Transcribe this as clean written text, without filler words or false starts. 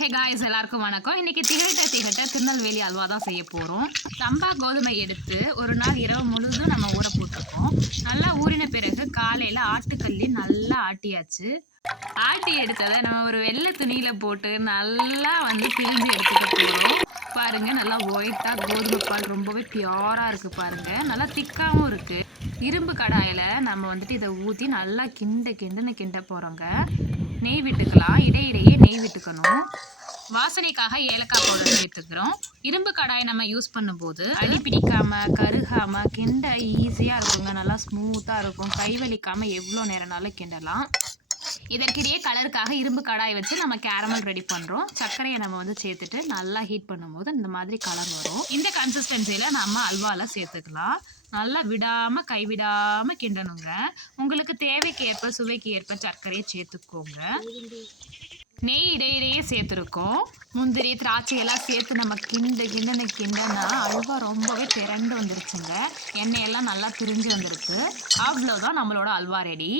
Hey guys, எல்லாருக்கும் வணக்கம். இன்றைக்கி திகட்ட திருநெல்வேலி அல்வா தான் செய்ய போகிறோம். சம்பா கோதுமை எடுத்து ஒரு நாள் இரவு முழுதும் நம்ம ஊற போட்டிருக்கோம். நல்லா ஊறின பிறகு காலையில் ஆட்டுக்கல்லி நல்லா ஆட்டியாச்சு. ஆட்டி எடுத்ததை நம்ம ஒரு வெள்ளை துணியில் போட்டு நல்லா பிழிஞ்சு எடுத்துக்க போகிறோம். பாருங்கள், நல்லா ஒயிட்டாக கோதுமை பால் ரொம்பவே பியூராக இருக்குது. பாருங்கள், நல்லா திக்காகவும் இருக்குது. இரும்பு கடாயில் நம்ம இதை ஊற்றி நல்லா கிண்ட போகிறோங்க. நெய் விட்டுக்கலாம், இடையிடையே நெய் விட்டுக்கணும். வாசனைக்காக ஏலக்காய் பவுடர் சேர்த்துக்கிறோம். இரும்பு கடாயை நம்ம யூஸ் பண்ணும்போது அடி பிடிக்காமல் கருகாமல் கிண்ட ஈஸியாக இருக்குங்க. நல்லா ஸ்மூத்தாக இருக்கும். கைவலிக்காமல் எவ்வளோ நேரம்னாலும் கிண்டலாம். இதற்கிடையே கலருக்காக இரும்பு கடாயை வச்சு நம்ம கேரமல் ரெடி பண்ணுறோம். சர்க்கரையை நம்ம சேர்த்துட்டு நல்லா ஹீட் பண்ணும்போது இந்த மாதிரி கலர் வரும். இந்த கன்சிஸ்டன்சியில் நம்ம அல்வாவில் சேர்த்துக்கலாம். நல்லா விடாமல் கைவிடாமல் கிண்டணுங்க. உங்களுக்கு தேவைக்கு ஏற்ப சுவைக்கு ஏற்ப சர்க்கரையை சேர்த்துக்கோங்க. நெய் இடையிடையே சேர்த்துருக்கோம். முந்திரி திராட்சையெல்லாம் சேர்த்து நம்ம கிண்டனா அல்வா ரொம்பவே திரண்டு வந்துருச்சுங்க. எண்ணெயெல்லாம் நல்லா பிரிஞ்சு வந்துருக்கு. அவ்வளோதான், நம்மளோட அல்வா ரெடி.